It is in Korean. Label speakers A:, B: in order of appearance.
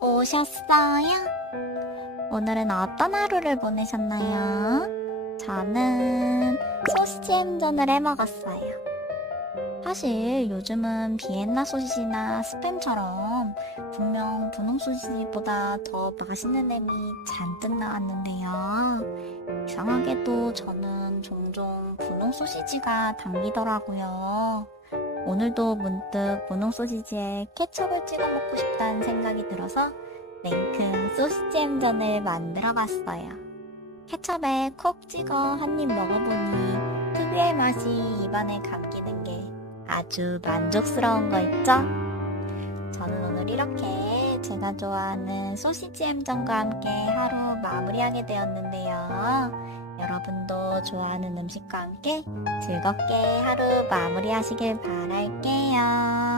A: 오셨어요? 오늘은 어떤 하루를 보내셨나요? 저는 소시지 햄전을 해 먹었어요. 사실 요즘은 비엔나 소시지나 스팸처럼 분명 분홍 소시지보다 더 맛있는 햄이 잔뜩 나왔는데요. 이상하게도 저는 종종 분홍 소시지가 당기더라고요. 오늘도 문득 분홍 소시지에 케첩을 찍어 먹고 싶다는 생각이 들어서 냉큼 소시지 햄전을 만들어 봤어요. 케첩에 콕 찍어 한 입 먹어보니 특유의 맛이 입안에 감기는 게 아주 만족스러운 거 있죠? 저는 오늘 이렇게 제가 좋아하는 소시지 햄전과 함께 하루 마무리하게 되었는데요. 여러분도 좋아하는 음식과 함께 즐겁게 하루 마무리하시길 바랄게요.